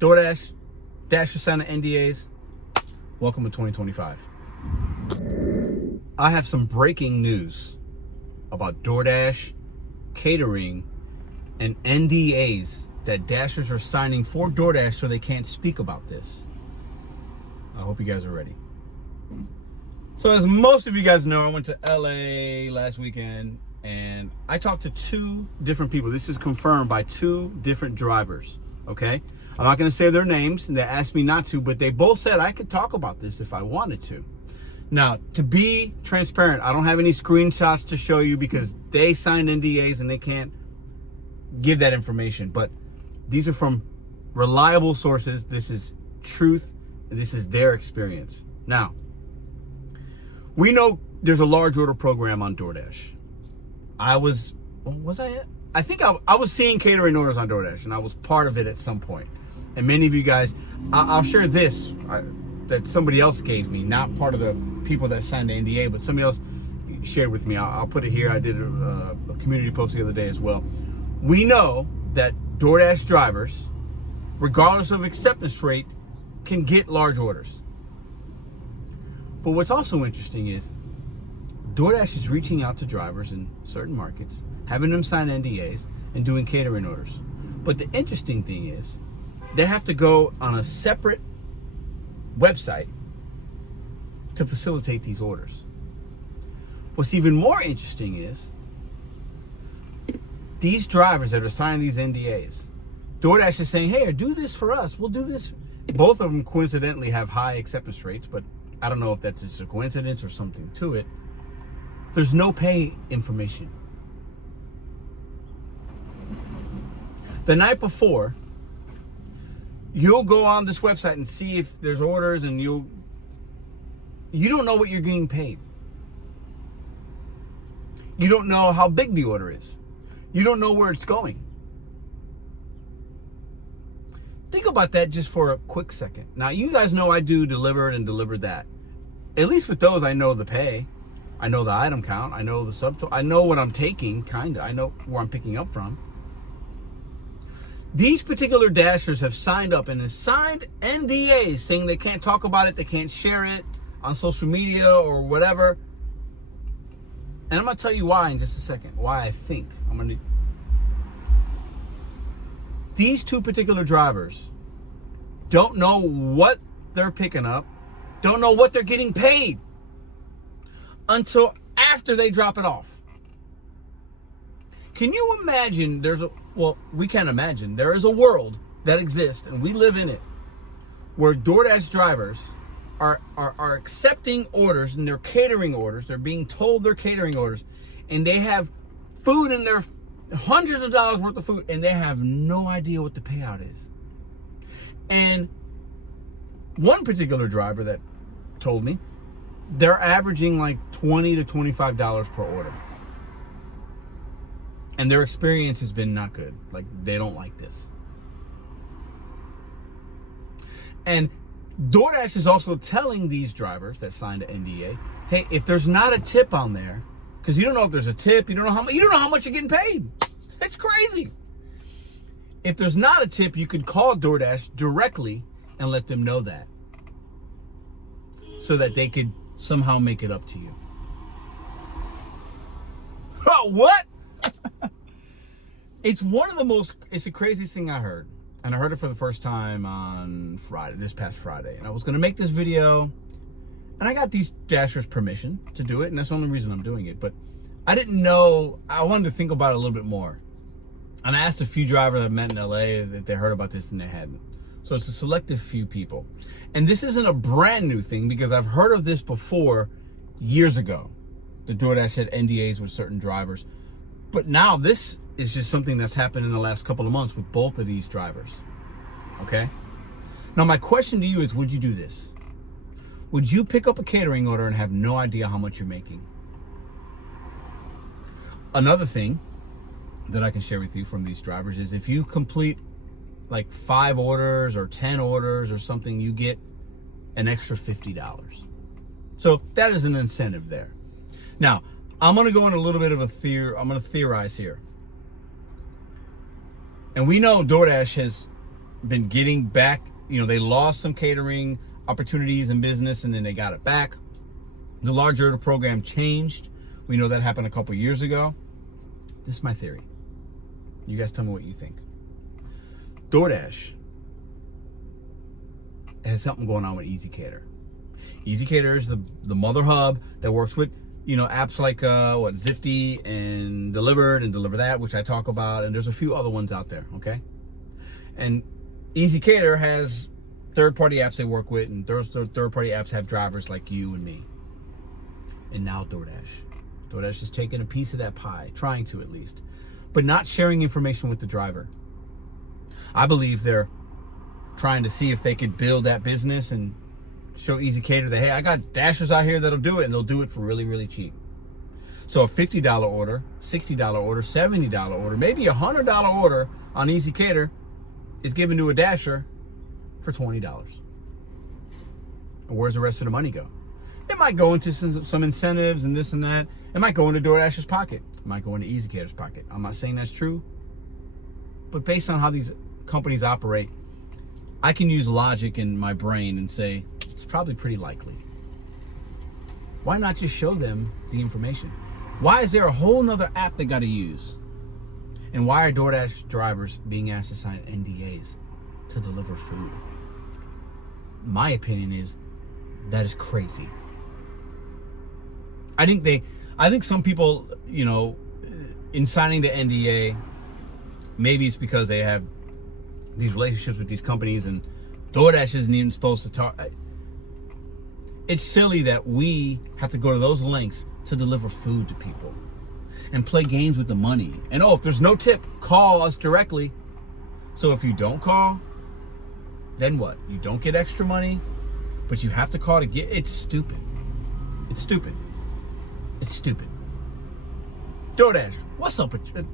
DoorDash Dashers signing NDAs. Welcome to 2025. I have some breaking news about DoorDash catering and NDAs that Dashers are signing for DoorDash so they can't speak about this. I hope you guys are ready. So as most of you guys know, I went to LA last weekend and I talked to two different people. This is confirmed by two different drivers, okay? I'm not gonna say their names, and they asked me not to, but they both said I could talk about this if I wanted to. Now, to be transparent, I don't have any screenshots to show you because they signed NDAs and they can't give that information, but these are from reliable sources. This is truth, and this is their experience. Now, we know there's a large order program on DoorDash. I was seeing catering orders on DoorDash, and I was part of it at some point. And many of you guys, I'll share this that somebody else gave me, not part of the people that signed the NDA, but somebody else shared with me. I'll put it here. I did a community post the other day as well. We know that DoorDash drivers, regardless of acceptance rate, can get large orders. But what's also interesting is DoorDash is reaching out to drivers in certain markets, having them sign NDAs and doing catering orders. But the interesting thing is they have to go on a separate website to facilitate these orders. What's even more interesting is these drivers that are signing these NDAs, DoorDash is saying, hey, do this for us. We'll do this. Both of them coincidentally have high acceptance rates, but I don't know if that's just a coincidence or something to it. There's no pay information. The night before, you'll go on this website and see if there's orders, and you don't know what you're getting paid. You don't know how big the order is. You don't know where it's going. Think about that just for a quick second. Now, you guys know I do delivered and delivered that. At least with those, I know the pay. I know the item count. I know the subtotal. I know what I'm taking, kind of. I know where I'm picking up from. These particular Dashers have signed up and have signed NDAs saying they can't talk about it, they can't share it on social media or whatever. And I'm going to tell you why in just a second, why I think. These two particular drivers don't know what they're picking up, don't know what they're getting paid until after they drop it off. Can you imagine we can't imagine. There is a world that exists, and we live in it, where DoorDash drivers are accepting orders, and they're catering orders. They're being told they're catering orders, and they have food in their hundreds of dollars worth of food, and they have no idea what the payout is. And one particular driver that told me they're averaging like $20 to $25 per order. And their experience has been not good. Like, they don't like this. And DoorDash is also telling these drivers that signed an NDA, hey, if there's not a tip on there, because you don't know if there's a tip, you don't know how much you're getting paid. That's crazy. If there's not a tip, you could call DoorDash directly and let them know that, so that they could somehow make it up to you. Oh, what? It's the craziest thing I heard. And I heard it for the first time on this past Friday. And I was going to make this video, and I got these Dashers permission to do it, and that's the only reason I'm doing it. But I didn't know, I wanted to think about it a little bit more. And I asked a few drivers I've met in LA if they heard about this, and they hadn't. So it's a selective few people. And this isn't a brand new thing, because I've heard of this before years ago. The DoorDash had NDAs with certain drivers. But now this is just something that's happened in the last couple of months with both of these drivers. Okay? Now my question to you is, would you do this? Would you pick up a catering order and have no idea how much you're making? Another thing that I can share with you from these drivers is, if you complete like 5 orders or 10 orders or something, you get an extra $50. So that is an incentive there. Now, I'm going to go in a little bit of I'm going to theorize here. And we know DoorDash has been getting back, they lost some catering opportunities in business and then they got it back. The larger the program changed. We know that happened a couple years ago. This is my theory. You guys tell me what you think. DoorDash has something going on with Easy Cater. Easy Cater is the mother hub that works with, apps like Zifty and Delivered and Deliver That, which I talk about, and there's a few other ones out there, okay? And Easy Cater has third-party apps they work with, and those third-party apps have drivers like you and me. And now DoorDash. DoorDash is taking a piece of that pie, trying to at least, but not sharing information with the driver. I believe they're trying to see if they could build that business and show Easy Cater that, hey, I got Dashers out here that'll do it, and they'll do it for really, really cheap. So a $50 order, $60 order, $70 order, maybe a $100 order on Easy Cater is given to a Dasher for $20. And where's the rest of the money go? It might go into some incentives and this and that. It might go into DoorDash's pocket. It might go into Easy Cater's pocket. I'm not saying that's true, but based on how these companies operate, I can use logic in my brain and say it's probably pretty likely. Why not just show them the information? Why is there a whole nother app they got to use? And why are DoorDash drivers being asked to sign NDAs to deliver food? My opinion is that is crazy. I think some people, in signing the NDA, maybe it's because they have these relationships with these companies and DoorDash isn't even supposed to talk. It's silly that we have to go to those lengths to deliver food to people and play games with the money. And if there's no tip, call us directly. So if you don't call, then what? You don't get extra money, but you have to call to get. It's stupid. It's stupid. It's stupid. DoorDash, what's up with you?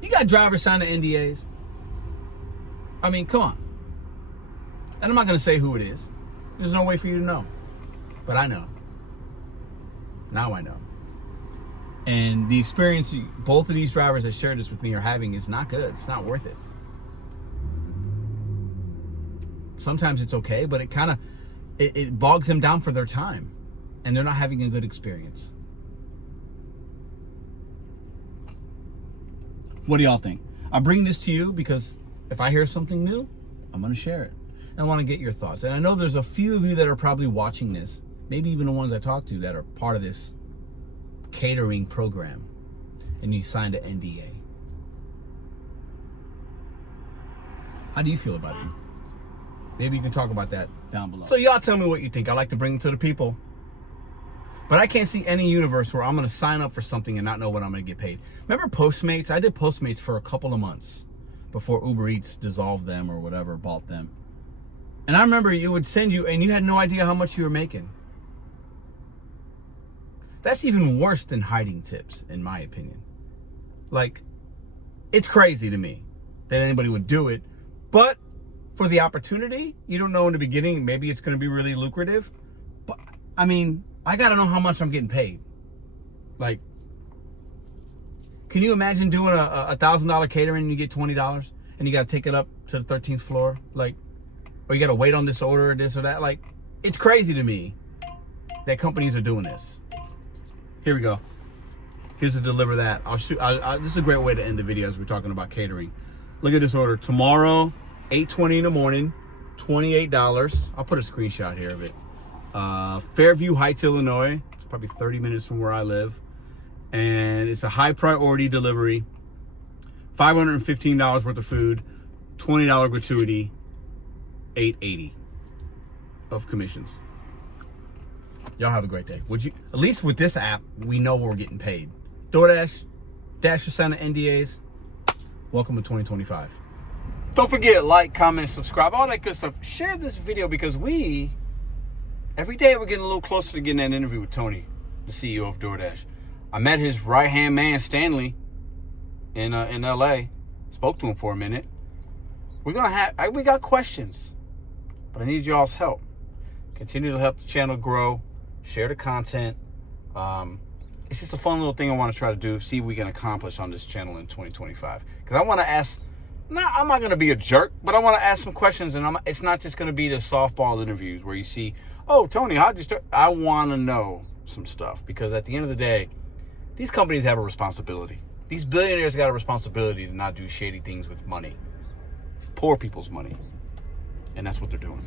You got drivers signing NDAs? I mean, come on. And I'm not going to say who it is. There's no way for you to know. But I know. Now I know. And the experience both of these drivers that shared this with me are having is not good. It's not worth it. Sometimes it's okay, but it bogs them down for their time. And they're not having a good experience. What do y'all think? I bring this to you because if I hear something new, I'm going to share it. And I want to get your thoughts. And I know there's a few of you that are probably watching this, maybe even the ones I talked to that are part of this catering program, and you signed an NDA. How do you feel about it? Maybe you can talk about that down below. So y'all tell me what you think. I like to bring it to the people. But I can't see any universe where I'm going to sign up for something and not know what I'm going to get paid. Remember Postmates? I did Postmates for a couple of months before Uber Eats dissolved them or whatever, bought them. And I remember it would send you, and you had no idea how much you were making. That's even worse than hiding tips, in my opinion. Like, it's crazy to me that anybody would do it. But for the opportunity, you don't know in the beginning, maybe it's going to be really lucrative. But, I mean, I got to know how much I'm getting paid. Like, can you imagine doing a $1,000 catering and you get $20 and you got to take it up to the 13th floor? Like, or you got to wait on this order or this or that? Like, it's crazy to me that companies are doing this. Here we go. Here's to Deliver That. This is a great way to end the video as we're talking about catering. Look at this order. Tomorrow, 8:20 in the morning, $28. I'll put a screenshot here of it. Fairview Heights, Illinois. It's probably 30 minutes from where I live. And it's a high priority delivery. $515 worth of food, $20 gratuity, $880 of commissions. Y'all have a great day. Would you, at least with this app, we know we're getting paid. DoorDash, Dasher Santa NDAs. Welcome to 2025. Don't forget, like, comment, subscribe, all that good stuff. Share this video because every day we're getting a little closer to getting that interview with Tony, the CEO of DoorDash. I met his right-hand man, Stanley, in LA. Spoke to him for a minute. We got questions, but I need y'all's help. Continue to help the channel grow. Share the content. It's just a fun little thing I want to try to do. See if we can accomplish on this channel in 2025. Because I want to ask I'm not going to be a jerk, but I want to ask some questions, and it's not just going to be the softball interviews where you see, oh, Tony, how'd you start? I want to know some stuff, because at the end of the day, these companies have a responsibility. These billionaires got a responsibility to not do shady things with money, poor people's money, and that's what they're doing.